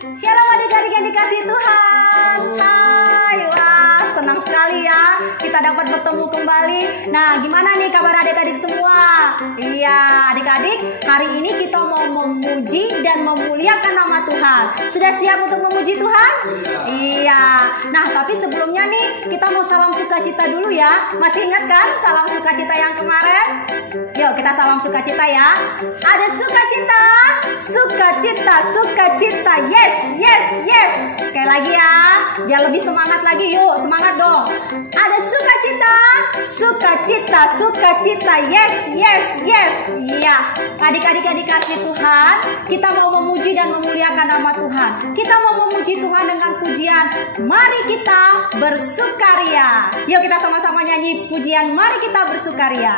Shalom adik-adik yang dikasihi Tuhan. Hai, wah senang sekali ya kita dapat bertemu kembali. Nah, gimana nih kabar adik-adik semua? Iya, adik-adik, hari ini kita mau memuji dan memuliakan nama Tuhan. Sudah siap untuk memuji Tuhan? Iya. Nah, tapi sebelumnya nih kita mau salam sukacita dulu ya. Masih ingat kan salam sukacita yang kemarin? Yuk kita salam sukacita ya. Ada sukacita, sukacita, sukacita. Yes, yes, yes. Sekali lagi ya, biar lebih semangat lagi. Yuk, semangat dong. Ada sukacita, sukacita, sukacita. Yes, yes, yes. Iya. Adik-adik yang dikasih Tuhan, kita mau memuji dan memuliakan nama Tuhan. Kita mau memuji Tuhan dengan pujian. Mari kita bersukaria. Yuk kita sama-sama nyanyi pujian. Mari kita bersukaria.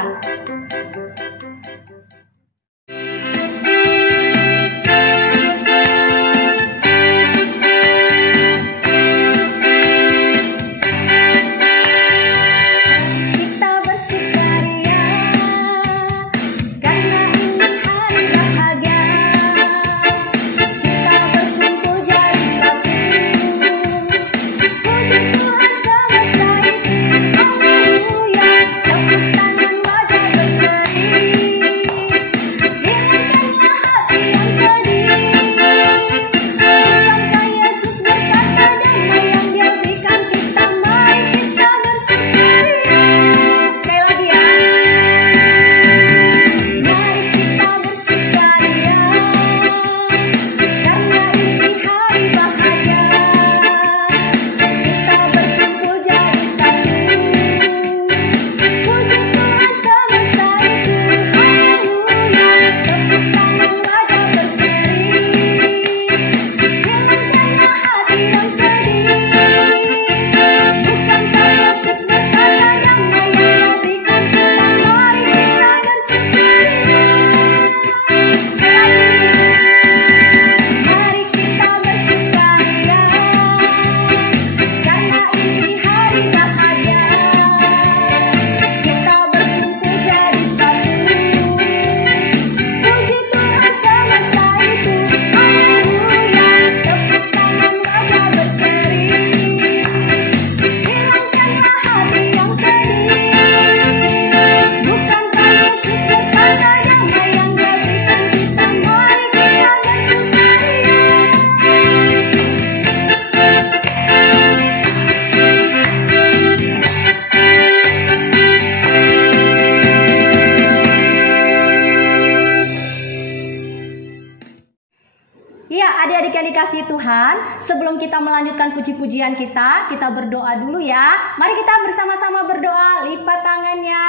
Adik-adik yang dikasihi Tuhan, sebelum kita melanjutkan puji-pujian kita berdoa dulu ya. Mari kita bersama-sama berdoa, lipat tangannya,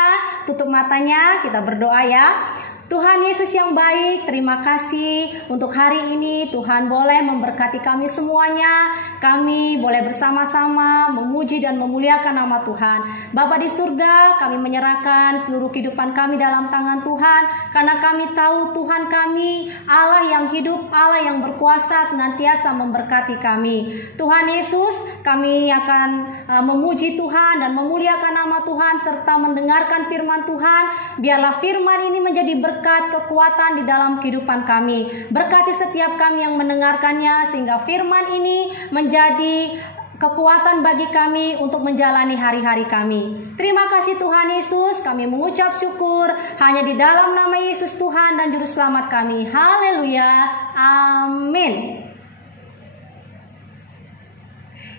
tutup matanya, kita berdoa ya. Tuhan Yesus yang baik, terima kasih untuk hari ini. Tuhan boleh memberkati kami semuanya. Kami boleh bersama-sama memuji dan memuliakan nama Tuhan. Bapa di surga, kami menyerahkan seluruh kehidupan kami dalam tangan Tuhan. Karena kami tahu Tuhan kami, Allah yang hidup, Allah yang berkuasa senantiasa memberkati kami. Tuhan Yesus, kami akan memuji Tuhan dan memuliakan nama Tuhan serta mendengarkan firman Tuhan. Biarlah firman ini menjadi berkat, kekuatan di dalam kehidupan kami. Berkati setiap kami yang mendengarkannya sehingga firman ini menjadi kekuatan bagi kami untuk menjalani hari-hari kami. Terima kasih Tuhan Yesus, kami mengucap syukur hanya di dalam nama Yesus Tuhan dan Juru Selamat kami. Haleluya, amin.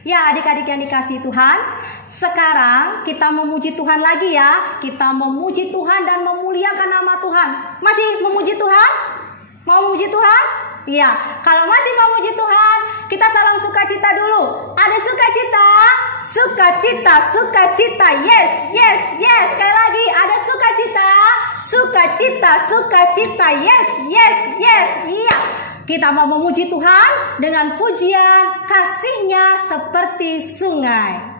Ya adik-adik yang dikasihi Tuhan, sekarang kita memuji Tuhan lagi ya. Kita memuji Tuhan dan memuliakan nama Tuhan. Masih memuji Tuhan? Mau memuji Tuhan? Iya, kalau masih mau memuji Tuhan, kita salam sukacita dulu. Ada sukacita, sukacita, sukacita. Yes, yes, yes. Sekali lagi, ada sukacita, sukacita, sukacita. Yes, yes, yes. Iya. Kita mau memuji Tuhan dengan pujian kasih-Nya seperti sungai.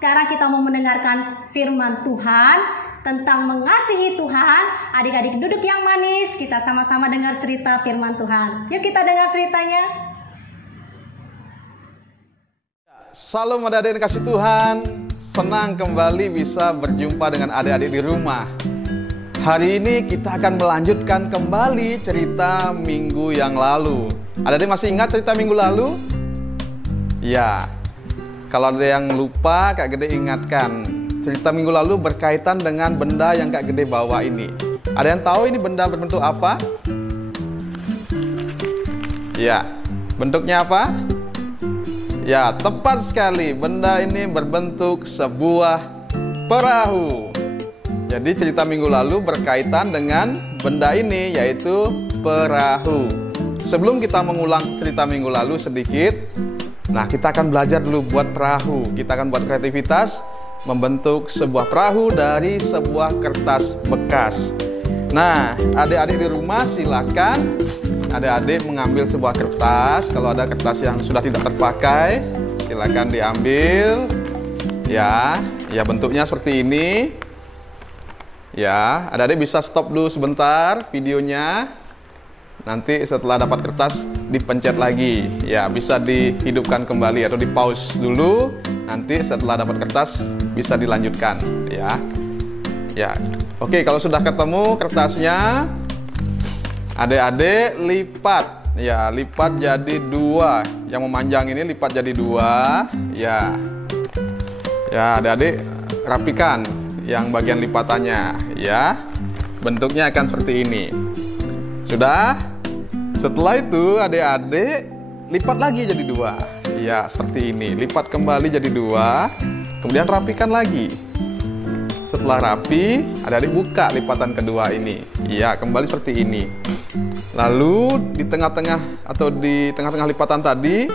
Sekarang kita mau mendengarkan firman Tuhan tentang mengasihi Tuhan. Adik-adik duduk yang manis, kita sama-sama dengar cerita firman Tuhan. Yuk kita dengar ceritanya. Salam adik-adik yang kasih Tuhan. Senang kembali bisa berjumpa dengan adik-adik di rumah. Hari ini kita akan melanjutkan kembali cerita minggu yang lalu. Adik-adik masih ingat cerita minggu lalu? Ya, kalau ada yang lupa, Kak Gede ingatkan. Cerita minggu lalu berkaitan dengan benda yang Kak Gede bawa ini. Ada yang tahu ini benda berbentuk apa? Ya, bentuknya apa? Ya, tepat sekali. Benda ini berbentuk sebuah perahu. Jadi cerita minggu lalu berkaitan dengan benda ini, yaitu perahu. Sebelum kita mengulang cerita minggu lalu sedikit, nah, kita akan belajar dulu buat perahu. Kita akan buat kreativitas membentuk sebuah perahu dari sebuah kertas bekas. Nah, adik-adik di rumah silakan adik-adik mengambil sebuah kertas. Kalau ada kertas yang sudah tidak terpakai, silakan diambil. Ya, bentuknya seperti ini. Ya, adik-adik bisa stop dulu sebentar videonya. Nanti setelah dapat kertas dipencet lagi, ya bisa dihidupkan kembali atau di pause dulu. Nanti setelah dapat kertas bisa dilanjutkan, ya. Oke, kalau sudah ketemu kertasnya, adik-adik lipat, ya lipat jadi 2. Yang memanjang ini lipat jadi 2, ya. Ya, adik-adik rapikan yang bagian lipatannya, ya. Bentuknya akan seperti ini. Sudah? Setelah itu adik-adik lipat lagi jadi 2. Ya, seperti ini. Lipat kembali jadi 2. Kemudian rapikan lagi. Setelah rapi, adik-adik buka lipatan kedua ini. Ya, kembali seperti ini. Lalu di tengah-tengah atau di tengah-tengah lipatan tadi,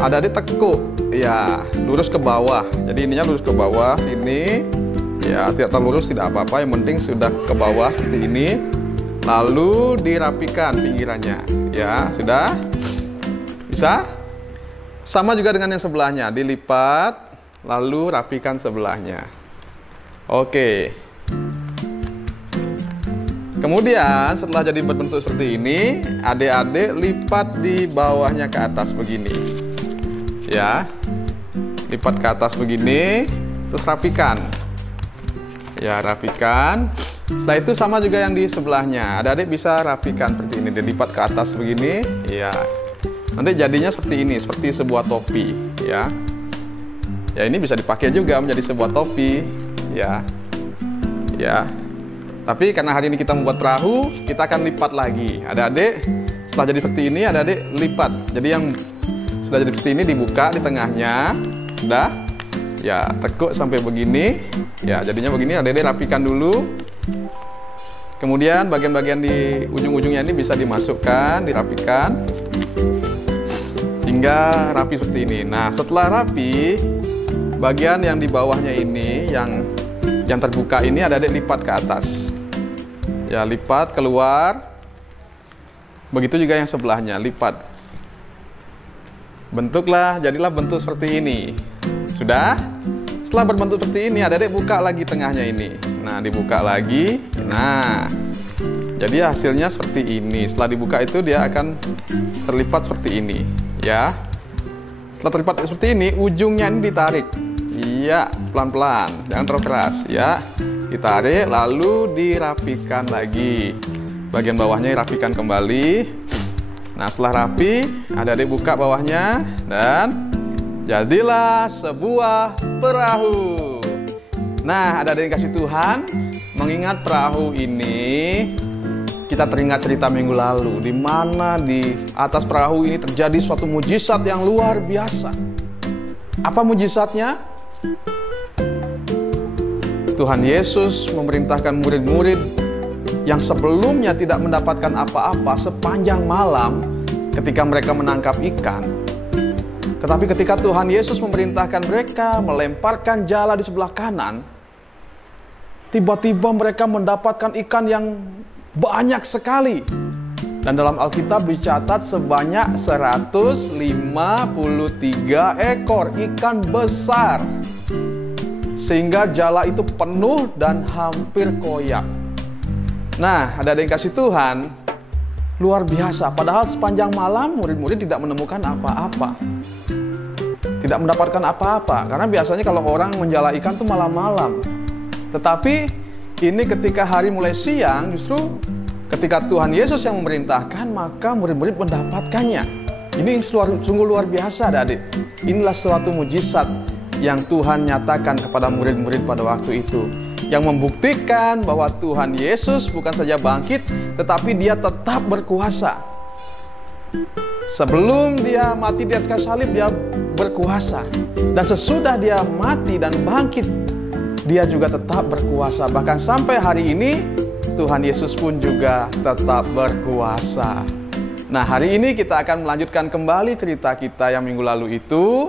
adik-adik tekuk. Ya, lurus ke bawah. Jadi ininya lurus ke bawah sini. Ya, tidak terlalu lurus tidak apa-apa. Yang penting sudah ke bawah seperti ini. Lalu dirapikan pinggirannya. Ya, sudah? Bisa? Sama juga dengan yang sebelahnya. Dilipat, lalu rapikan sebelahnya. Oke. Kemudian setelah jadi berbentuk seperti ini, adik-adik lipat di bawahnya ke atas begini. Ya. Lipat ke atas begini, terus rapikan. Ya, rapikan. Setelah itu sama juga yang di sebelahnya. Adik-adik bisa rapikan seperti ini, dilipat ke atas begini, ya. Nanti jadinya seperti ini, seperti sebuah topi, ya. Ya, ini bisa dipakai juga menjadi sebuah topi, ya. Ya. Tapi karena hari ini kita membuat perahu, kita akan lipat lagi. Adik-adik, setelah jadi seperti ini, adik-adik lipat. Jadi yang sudah jadi seperti ini dibuka di tengahnya, udah. Ya, tekuk sampai begini. Ya, jadinya begini. Adik-adik rapikan dulu. Kemudian bagian-bagian di ujung-ujungnya ini bisa dimasukkan, dirapikan hingga rapi seperti ini. Nah, setelah rapi, bagian yang di bawahnya ini yang terbuka ini adik-adik lipat ke atas. Ya, lipat keluar. Begitu juga yang sebelahnya, lipat. Jadilah bentuk seperti ini. Sudah? Setelah berbentuk seperti ini, adik-adik buka lagi tengahnya ini. Nah, dibuka lagi. Nah, jadi hasilnya seperti ini. Setelah dibuka itu dia akan terlipat seperti ini, ya. Setelah terlipat seperti ini, ujungnya ini ditarik. Iya, pelan-pelan, jangan terlalu keras, ya. Ditarik, lalu dirapikan lagi. Bagian bawahnya dirapikan kembali. Nah, setelah rapi, adik-adik buka bawahnya dan jadilah sebuah perahu. Nah, adik-adik yang kasih Tuhan, mengingat perahu ini, kita teringat cerita minggu lalu, di mana di atas perahu ini terjadi suatu mujizat yang luar biasa. Apa mujizatnya? Tuhan Yesus memerintahkan murid-murid yang sebelumnya tidak mendapatkan apa-apa sepanjang malam ketika mereka menangkap ikan. Tetapi ketika Tuhan Yesus memerintahkan mereka melemparkan jala di sebelah kanan, tiba-tiba mereka mendapatkan ikan yang banyak sekali. Dan dalam Alkitab dicatat sebanyak 153 ekor ikan besar. sehingga jala itu penuh dan hampir koyak. Nah, ada yang kasih Tuhan, luar biasa. Padahal sepanjang malam murid-murid tidak menemukan apa-apa. Tidak mendapatkan apa-apa. Karena biasanya kalau orang menjala ikan itu malam-malam. Tetapi ini ketika hari mulai siang, justru ketika Tuhan Yesus yang memerintahkan, maka murid-murid mendapatkannya. Ini sungguh luar biasa, adik-adik. Inilah suatu mujizat yang Tuhan nyatakan kepada murid-murid pada waktu itu, yang membuktikan bahwa Tuhan Yesus bukan saja bangkit, tetapi Dia tetap berkuasa. Sebelum Dia mati di atas kayu salib, Dia berkuasa. Dan sesudah Dia mati dan bangkit, Dia juga tetap berkuasa. Bahkan sampai hari ini, Tuhan Yesus pun juga tetap berkuasa. Nah, hari ini kita akan melanjutkan kembali cerita kita yang minggu lalu itu.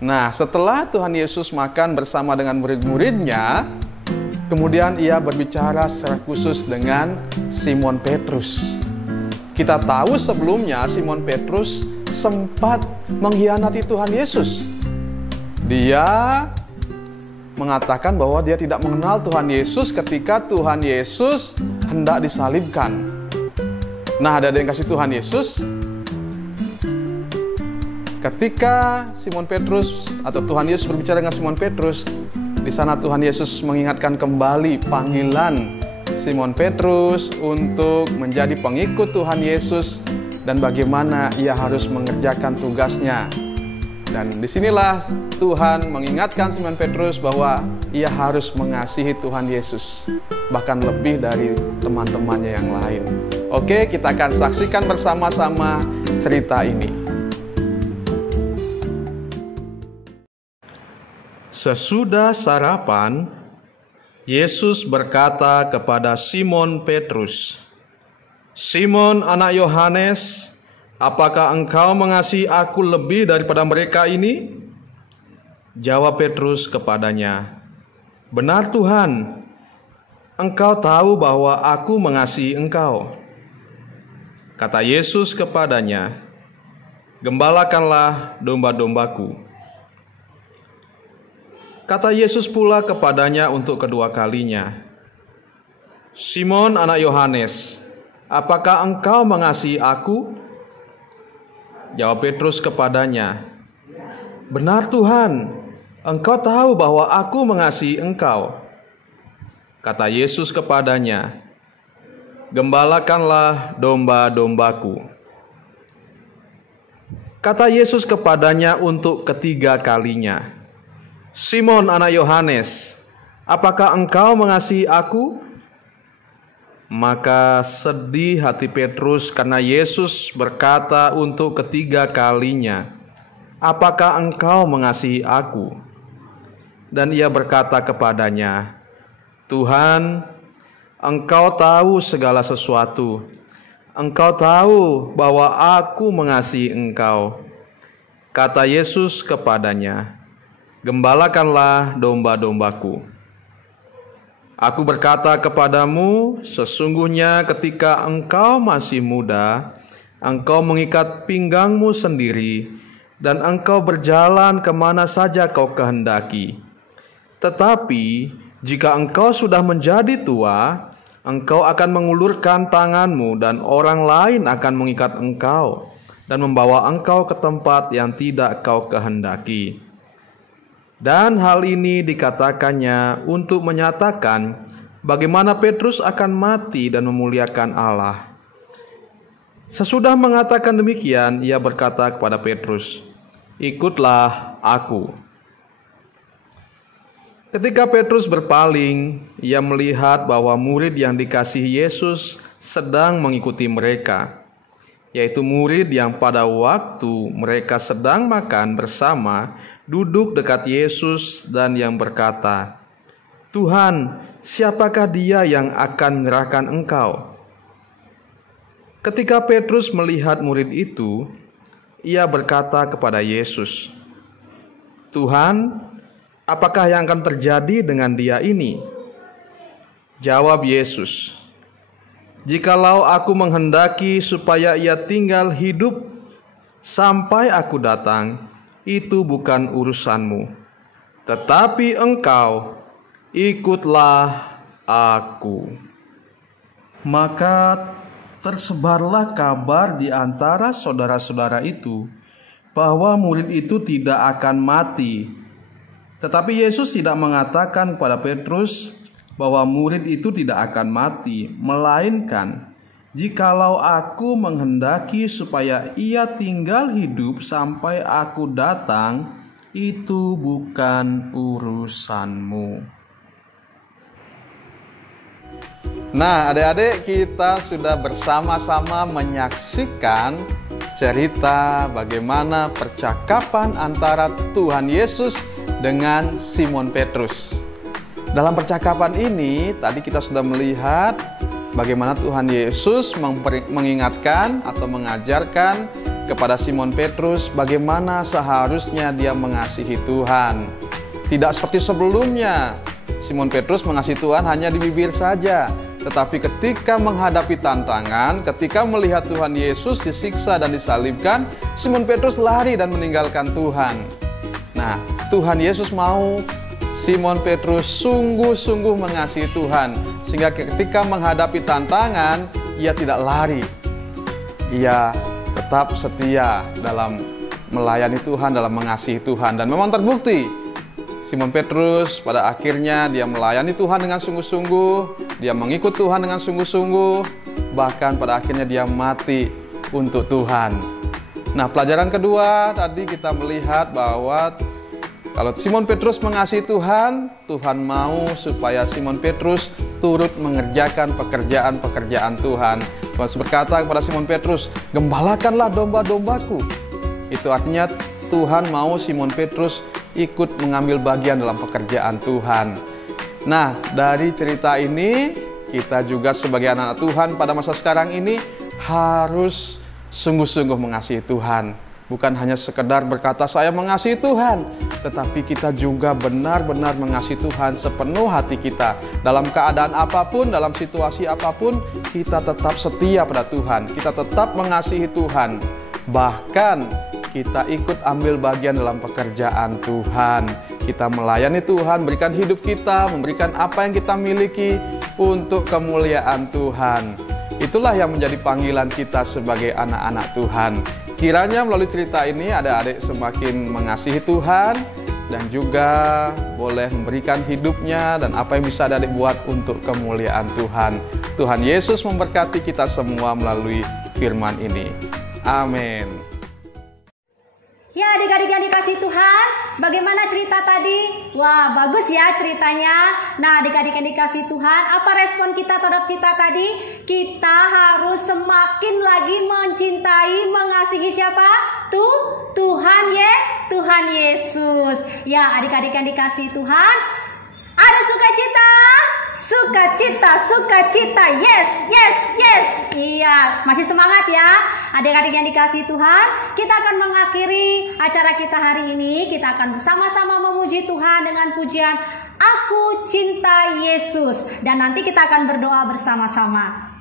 Nah, setelah Tuhan Yesus makan bersama dengan murid-muridnya, kemudian Ia berbicara secara khusus dengan Simon Petrus. Kita tahu sebelumnya Simon Petrus sempat mengkhianati Tuhan Yesus. Dia mengatakan bahwa dia tidak mengenal Tuhan Yesus ketika Tuhan Yesus hendak disalibkan. Nah, ada yang kasih Tuhan Yesus. Ketika Simon Petrus atau Tuhan Yesus berbicara dengan Simon Petrus, di sana Tuhan Yesus mengingatkan kembali panggilan Simon Petrus untuk menjadi pengikut Tuhan Yesus dan bagaimana ia harus mengerjakan tugasnya. Dan disinilah Tuhan mengingatkan Simon Petrus bahwa ia harus mengasihi Tuhan Yesus, bahkan lebih dari teman-temannya yang lain. Oke, kita akan saksikan bersama-sama cerita ini. Sesudah sarapan, Yesus berkata kepada Simon Petrus, "Simon anak Yohanes, apakah engkau mengasihi aku lebih daripada mereka ini?" Jawab Petrus kepadanya, "Benar Tuhan, engkau tahu bahwa aku mengasihi engkau." Kata Yesus kepadanya, "Gembalakanlah domba-dombaku." Kata Yesus pula kepadanya untuk kedua kalinya, "Simon anak Yohanes, apakah engkau mengasihi aku?" Jawab Petrus kepadanya, "Benar Tuhan, engkau tahu bahwa aku mengasihi engkau." Kata Yesus kepadanya, "Gembalakanlah domba-dombaku." Kata Yesus kepadanya untuk ketiga kalinya, "Simon anak Yohanes, apakah engkau mengasihi aku?" Maka sedih hati Petrus karena Yesus berkata untuk ketiga kalinya, "Apakah engkau mengasihi aku?" Dan ia berkata kepadanya, "Tuhan, Engkau tahu segala sesuatu. Engkau tahu bahwa aku mengasihi Engkau." Kata Yesus kepadanya, "Gembalakanlah domba-dombaku. Aku berkata kepadamu, sesungguhnya ketika engkau masih muda, engkau mengikat pinggangmu sendiri, dan engkau berjalan kemana saja kau kehendaki. Tetapi jika engkau sudah menjadi tua, engkau akan mengulurkan tanganmu, dan orang lain akan mengikat engkau, dan membawa engkau ke tempat yang tidak kau kehendaki." Dan hal ini dikatakannya untuk menyatakan bagaimana Petrus akan mati dan memuliakan Allah. Sesudah mengatakan demikian, ia berkata kepada Petrus, "Ikutlah aku." Ketika Petrus berpaling, ia melihat bahwa murid yang dikasihi Yesus sedang mengikuti mereka, yaitu murid yang pada waktu mereka sedang makan bersama duduk dekat Yesus dan yang berkata, "Tuhan, siapakah dia yang akan menyerahkan engkau?" Ketika Petrus melihat murid itu, ia berkata kepada Yesus, "Tuhan, apakah yang akan terjadi dengan dia ini?" Jawab Yesus, "Jikalau aku menghendaki supaya ia tinggal hidup sampai aku datang, itu bukan urusanmu. tetapi engkau ikutlah aku. Maka tersebarlah kabar di antara saudara-saudara itu bahwa murid itu tidak akan mati. Tetapi Yesus tidak mengatakan kepada Petrus bahwa murid itu tidak akan mati, melainkan, "Jikalau aku menghendaki supaya ia tinggal hidup sampai aku datang, itu bukan urusanmu." Nah, adik-adik, kita sudah bersama-sama menyaksikan cerita bagaimana percakapan antara Tuhan Yesus dengan Simon Petrus. Dalam percakapan ini, tadi kita sudah melihat bagaimana Tuhan Yesus mengingatkan atau mengajarkan kepada Simon Petrus bagaimana seharusnya dia mengasihi Tuhan. Tidak seperti sebelumnya, Simon Petrus mengasihi Tuhan hanya di bibir saja. Tetapi ketika menghadapi tantangan, ketika melihat Tuhan Yesus disiksa dan disalibkan, Simon Petrus lari dan meninggalkan Tuhan. Nah, Tuhan Yesus mau Simon Petrus sungguh-sungguh mengasihi Tuhan, sehingga ketika menghadapi tantangan, ia tidak lari. Ia tetap setia dalam melayani Tuhan, dalam mengasihi Tuhan. Dan memang terbukti, Simon Petrus pada akhirnya dia melayani Tuhan dengan sungguh-sungguh, dia mengikut Tuhan dengan sungguh-sungguh, bahkan pada akhirnya dia mati untuk Tuhan. Nah, pelajaran kedua tadi kita melihat bahwa kalau Simon Petrus mengasihi Tuhan, Tuhan mau supaya Simon Petrus turut mengerjakan pekerjaan-pekerjaan Tuhan. Tuhan berkata kepada Simon Petrus, "Gembalakanlah domba-dombaku." Itu artinya Tuhan mau Simon Petrus ikut mengambil bagian dalam pekerjaan Tuhan. Nah, dari cerita ini kita juga sebagai anak-anak Tuhan pada masa sekarang ini harus sungguh-sungguh mengasihi Tuhan. Bukan hanya sekedar berkata saya mengasihi Tuhan, tetapi kita juga benar-benar mengasihi Tuhan sepenuh hati kita. Dalam keadaan apapun, dalam situasi apapun, kita tetap setia pada Tuhan. Kita tetap mengasihi Tuhan. Bahkan kita ikut ambil bagian dalam pekerjaan Tuhan. Kita melayani Tuhan, berikan hidup kita, memberikan apa yang kita miliki untuk kemuliaan Tuhan. Itulah yang menjadi panggilan kita sebagai anak-anak Tuhan. Kiranya melalui cerita ini adik-adik semakin mengasihi Tuhan dan juga boleh memberikan hidupnya dan apa yang bisa adik-adik buat untuk kemuliaan Tuhan. Tuhan Yesus memberkati kita semua melalui firman ini. Amin. Ya, adik-adik yang dikasih Tuhan, bagaimana cerita tadi? Wah, bagus ya ceritanya. Nah, adik-adik yang dikasih Tuhan, apa respon kita terhadap cerita tadi? Kita harus semakin lagi mencintai, mengasihi siapa? Tuhan Yesus. Ya, adik-adik yang dikasih Tuhan, ada sukacita. Yes. Iya, masih semangat ya. Adik-adik yang dikasih Tuhan, kita akan mengakhiri acara kita hari ini. Kita akan bersama-sama memuji Tuhan dengan pujian Aku Cinta Yesus. Dan nanti kita akan berdoa bersama-sama.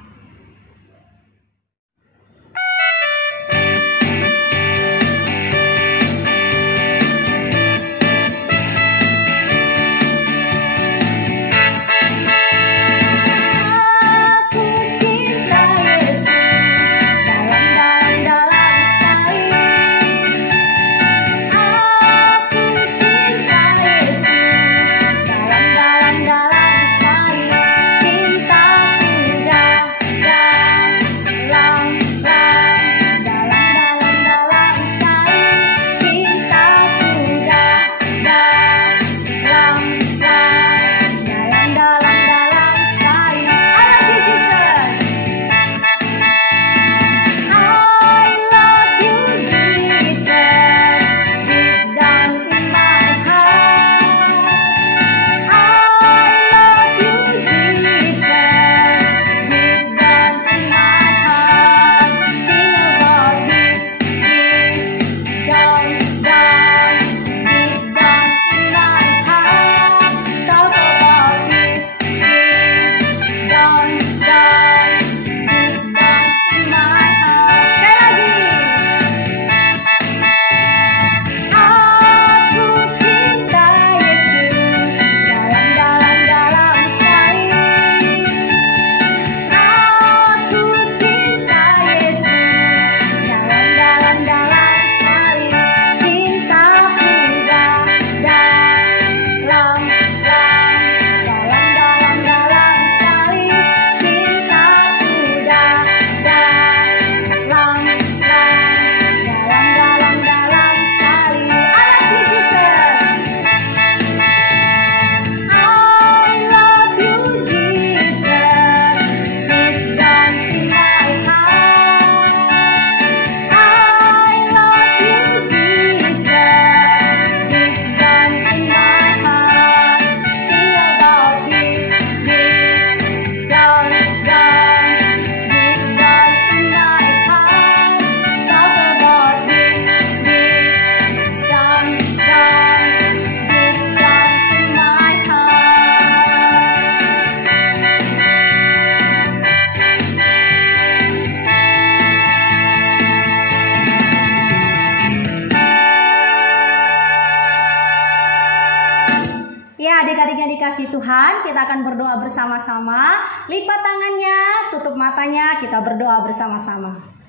Ya, adik-adik yang dikasih Tuhan, kita akan berdoa bersama-sama. Lipat tangannya, tutup matanya, kita berdoa bersama-sama.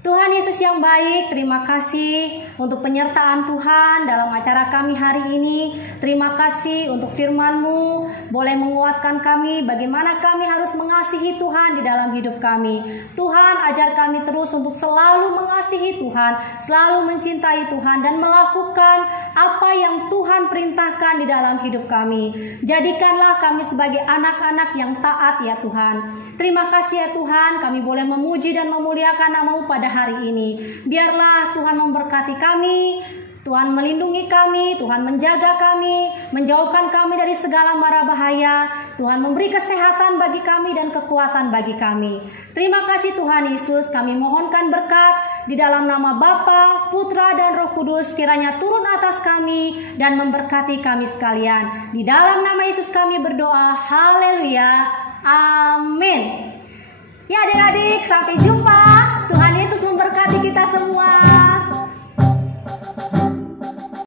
Tuhan Yesus yang baik, terima kasih untuk penyertaan Tuhan dalam acara kami hari ini. Terima kasih untuk firman-Mu, boleh menguatkan kami bagaimana kami harus mengasihi Tuhan di dalam hidup kami. Tuhan, ajar kami terus untuk selalu mengasihi Tuhan, selalu mencintai Tuhan, dan melakukan apa yang Tuhan perintahkan di dalam hidup kami. Jadikanlah kami sebagai anak-anak yang taat ya Tuhan. Terima kasih ya Tuhan, kami boleh memuji dan memuliakan nama-Mu pada hari ini. Biarlah Tuhan memberkati kami, Tuhan melindungi kami, Tuhan menjaga kami, menjauhkan kami dari segala mara bahaya. Tuhan memberi kesehatan bagi kami dan kekuatan bagi kami. Terima kasih Tuhan Yesus, kami mohonkan berkat di dalam nama Bapa, Putra, dan Roh Kudus, kiranya turun atas kami dan memberkati kami sekalian. Di dalam nama Yesus kami berdoa, haleluya, amin. Ya adik-adik, sampai jumpa. Tuhan Yesus memberkati kita semua.